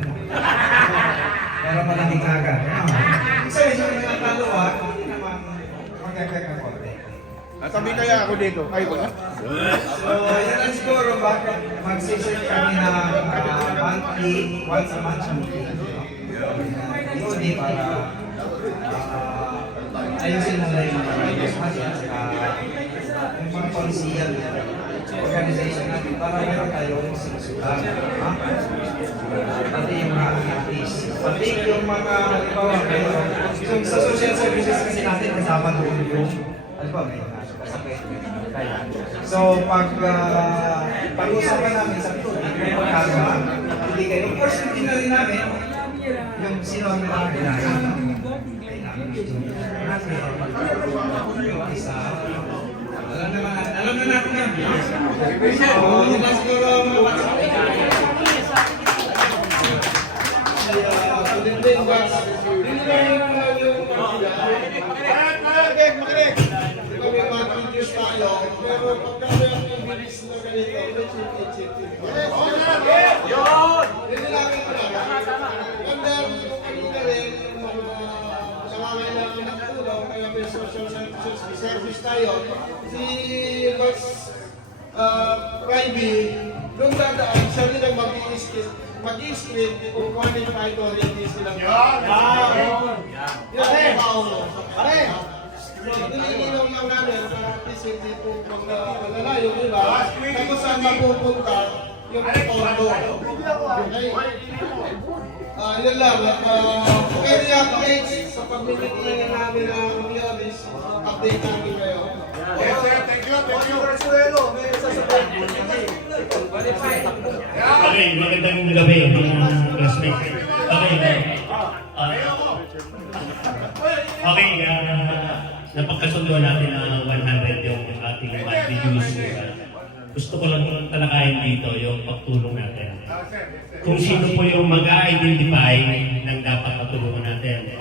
Para malaki kagad. Isa yung natalo hindi naman magdagdag ng konti. natabi kaya ako dito. Ay, wala. So, yan ang siguro bakit mag-session kami na monthly, once a month. Hindi para ayusin na yung yung mga polisiyan organization natin para meron tayong sinusulan. Pati yung mga artist. Pati yung mga, halimbawa, yung sa social services kasi natin kasama doon yung, halimbawa, may sakit. So, pag-usapan namin sa tubig, may pagkagawa, hindi kayo. Of course, hindi na rin namin yung sino ang pinakain. Alam na natin yan. So, yun lang siguro mga WhatsApp. May mga videos tayo, pero pagka yung bilis na ganito, hindi namin and then, yung kanina rin, yung mga nangangailangan ng tulong, kaya may social service tayo. Si Boss Raimi, nung dadaan, siya rin ang mag-i-script kung qualified o hindi silang pare! So, nililinaw lang namin para at least hindi po maglalayo, di ba? Kung saan mapupunta yung pondo. Okay? Yun lang. Pwede updates sa pag-meeting namin ng Mionis. Update namin kayo. Yes, sir. Thank you. Thank you. May sasabihin. Okay, magandang gabi mga classmates. Okay, napagkasunduan natin na 100 yung ating monthly dues. Gusto ko lang talakayin dito yung pagtulong natin. Kung sino po yung mag-identify ng dapat matulungan natin.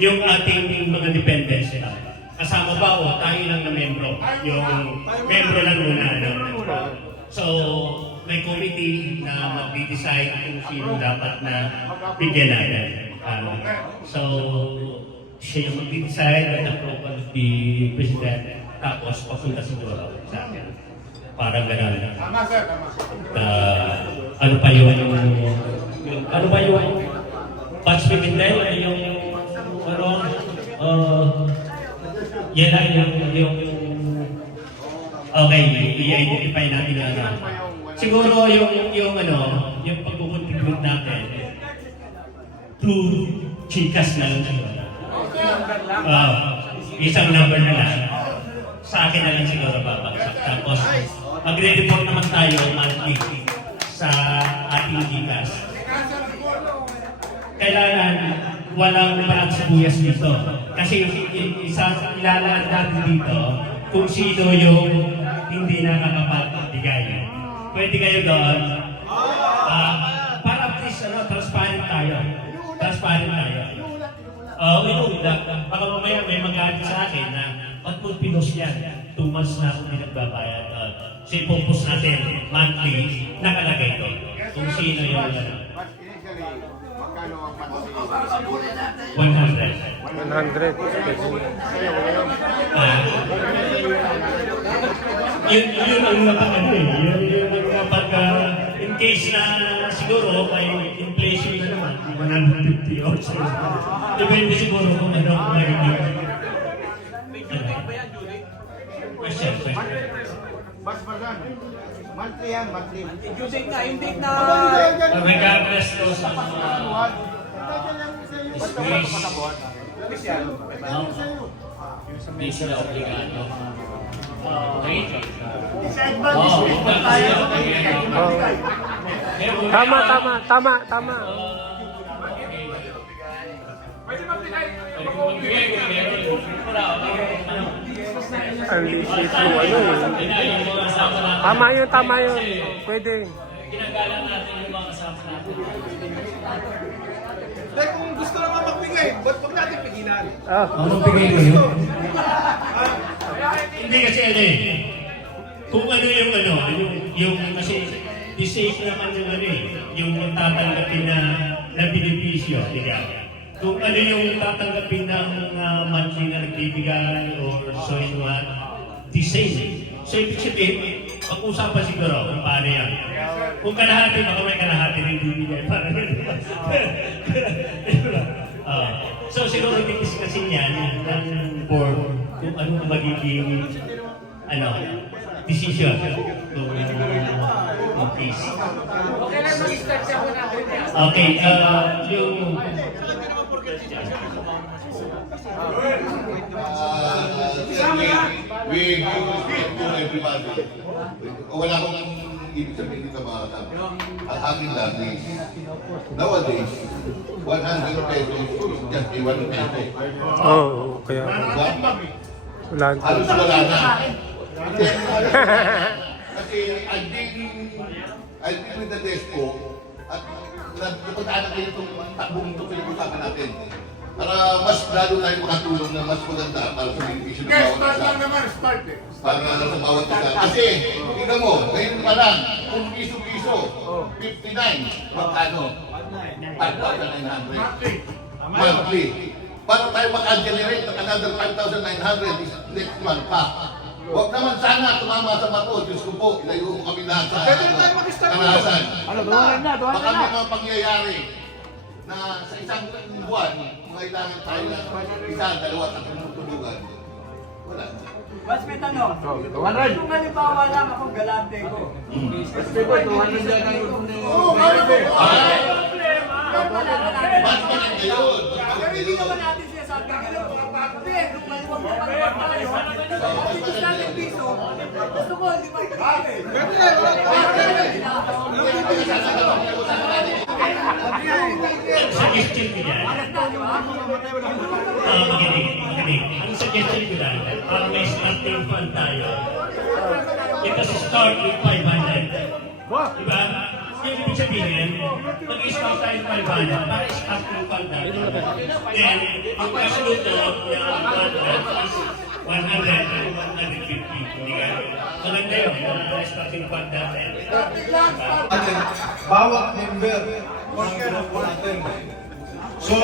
Yung ating mga dependents nila. Kasama ba o tayo lang na membro? Yung membro lang muna. So, may committee na mag-decide kung sino dapat na bigyan natin. So, siya yung mag-decide at approval of the President. Tapos, papunta siguro sa akin. Parang gano'n. Tama, sir. Tama. Ano pa yung batch pimindel, yung yan lang yung okay, i-identify natin na siguro yung pag-contribute natin through Gcash na lang siguro. Isang number na lang. Sa akin na lang siguro babagsak. Tapos, magre-report naman tayo monthly sa ating Gcash. Kailangan walang palang sibuyas dito. Kasi ilalaan natin dito kung sino yung hindi nakakapagbigay. Pwede kayo doon. Para at least transparent tayo. Transparent tayo. Baka mamaya may mag-aari sa akin na ba't mo pinos yan? 2 months na akong pinagbabayad. So i-post natin monthly, nakalagay doon. Kung sino yung Magkano ang pansin? 100. Yun ang napakano eh. Yun ang napag, in case na siguro may inflation na naman, 150 or so. Depende siguro kung ano ang magiging. Question. Mas Bagan, monthly yan, monthly. Regardless to sa squeeze, hindi sila obligado. Tama. Ang lisit mo, ano eh. Tama yun. Pwede. Ginagalang natin yung mga kasama natin. Dahil kung gusto naman magbigay, ba't huwag natin pigilan? Ano bigay ko yun? Hindi kasi ano eh. Kung ano yung kasi the safe naman yung ano eh, yung tatanggapin na benepisyo, diba? Kung ano yung tatanggapin ng monthly na nagbibigay or so in what, the same. So ibig sabihin, pag-usapan siguro kung paano yan. Kung kalahati, baka may kalahati rin bibigay. Parang so siguro i-discussin yan ng board kung ano ang magiging decision ng case. Okay lang mag-start siya po natin. Okay, yung we respect to everybody. Wala akong ibig sabihin dito mga kasama. Ang akin lang is, nowadays, 100 pesos is just a 1 peso. Kaya Diba? wala. Halos wala na. Kasi I've been with the Despo at napagdaanan kayo itong takbong ito pinag-usapan natin. Para mas lalo tayo makatulong na mas maganda para sa benepisyo ng bawat isa. Para sa bawat isa. Kasi, tingnan mo, ngayon pa lang, kung piso-piso, 59, magkano? 5,900. Monthly. Para tayo maka-generate ng another 5,900 next month pa. Huwag naman sana tumama sa bato. Diyos ko po, ilayo mo kami lahat sa kanahasan. Baka may mga pangyayari na sa isang buwan, kailangan tayo ng isa, dalawa, tatlong tulungan. Wala. Mas may tanong. Kung halimbawa lang ako galante ko. Mas may ba 200 na yung Mas maganda yun. hindi naman natin siya sabi gano'n. Pero kung malimang mo pag-work tayo, at gusto natin piso, gusto ko, hindi pa suggestion ko yan. Makinig. Ang suggestion ko yan, para may starting fund tayo. Let us start with 500. Diba? Yung ibig sabihin, mag-start tayo ng 500 para starting fund tayo. Then, ang kasunod na is 100 to 150. Diba? Maganda yun, starting fund natin. Bawat member ng grupo natin. So,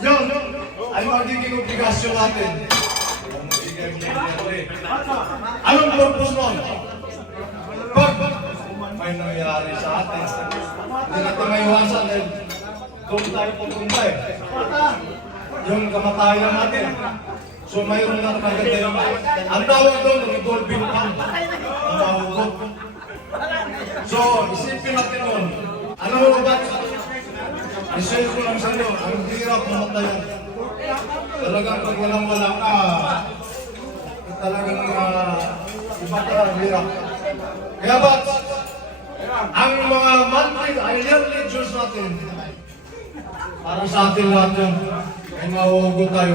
yun, ay magiging obligasyon natin. Anong purpose nun? Pag may nangyari sa atin, hindi natin maiwasan dahil doon tayo pupunta eh. Yung kamatayan natin. So mayroon na maganda yung, ang tawag doon, revolving fund. Ang mahugot. So, isipin natin nun. Ano mo ba? Isipin ko lang sa inyo, ang hirap mamatayan. Talagang pag walang-wala ka, talagang iba talagang hirap. Kaya ba, ang mga monthly, ay yearly dues natin, para sa atin lahat yun, ay mahuhugot tayo.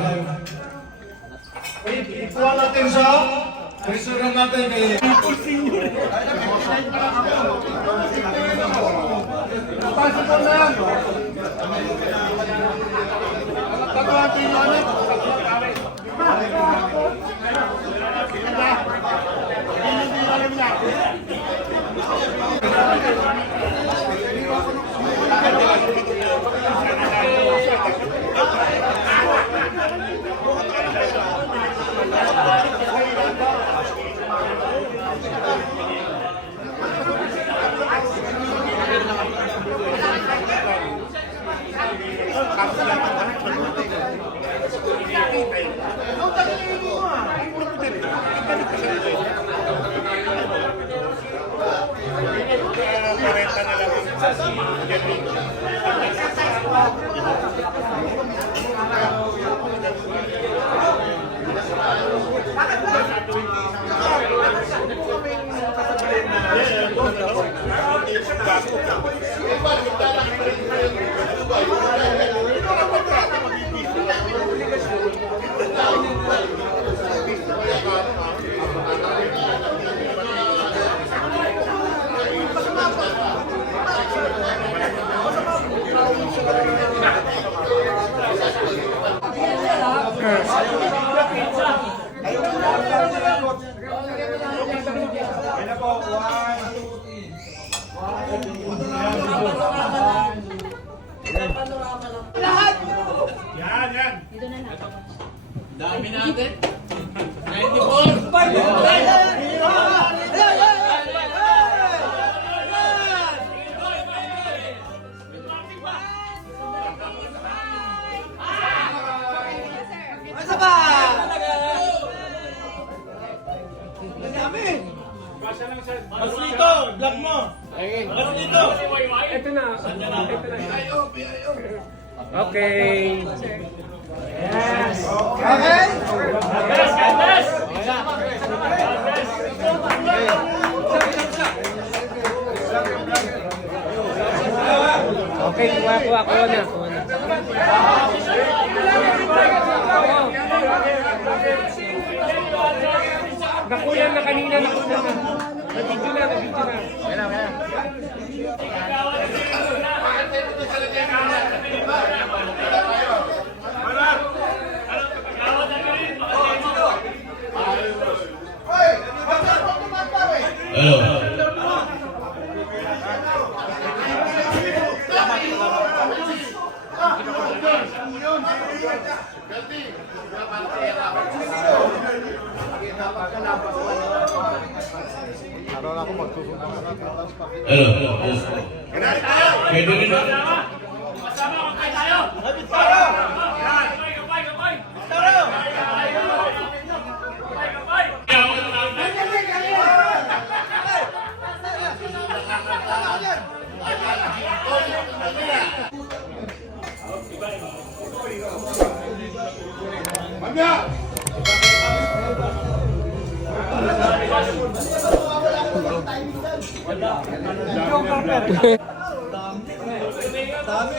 Ikuha natin sa reserve natin kay pasok na yan. Dami natin. 94. Ito na. Okay. Okay, kuha na. Nakulan na kanina, nakulan na. Nabidyo na. Hello. Hello. Pwede rin ba? Dami.